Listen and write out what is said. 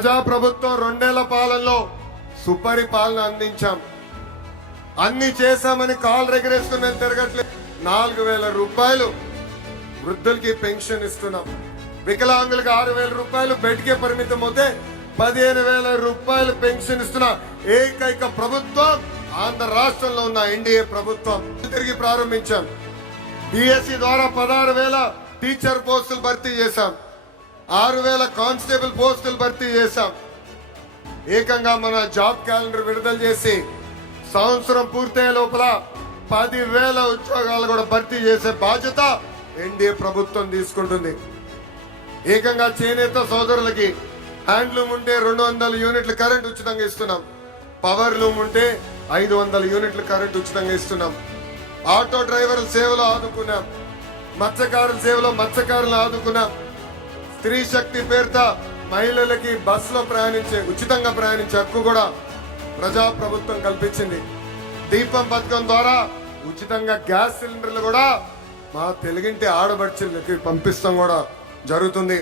ప్రజాప్రభుత్వం 2 నెలల పాలనలో సుపరిపాలన అందించాం. అన్ని చేశామని కాల్ రెగరేసుకుని మేము తిరగట్లేదు. 4000 రూపాయలు వృద్ధులకి పెన్షన్ ఇస్తున్నాం. వికలాంగులకు 6000 రూపాయలు బెడ్కే పరిమితం అవుతే 15000 రూపాయలు పెన్షన్ ఇస్తున్న ఏకైక ప్రభుత్వం ఆంధ్ర రాష్ట్రంలో ఉన్న ఎన్డీఏ ప్రభుత్వం. తిరిగి ప్రారంభించాం. బిఎస్సి ద్వారా 16000 టీచర్ పోస్టులు భర్తీ చేశాం. 6000 కానిస్టేబుల్ పోస్టులు భర్తీ చేశాం. ఏకంగా మన జాబ్ క్యాలెండర్ విడుదల చేసి సంవత్సరం పూర్తయ్యే లోపల 10,000 ఉద్యోగాలు కూడా భర్తీ చేసే బాధ్యత ఎన్డీఏ ప్రభుత్వం తీసుకుంటుంది. ఏకంగా చేనేత సోదరులకి హ్యాండ్లూమ్ ఉంటే 200 యూనిట్ల కరెంట్ ఉచితంగా ఇస్తున్నాం. పవర్ లూమ్ ఉంటే 500 యూనిట్ల కరెంట్ ఉచితంగా ఇస్తున్నాం. ఆటో డ్రైవర్ల సేవలో ఆదుకున్నాం. మత్స్యకారుల సేవలో మత్స్యకారులను ఆదుకున్నాం. స్త్రీ శక్తి పేరుతో మహిళలకి బస్సులో ఉచితంగా ప్రయాణించే హక్కు కూడా ప్రజాప్రభుత్వం కల్పించింది. దీపం పథకం ద్వారా ఉచితంగా గ్యాస్ సిలిండర్లు కూడా మా తెలుగింటి ఆడబడుచులకి పంపిస్తాం కూడా జరుగుతుంది.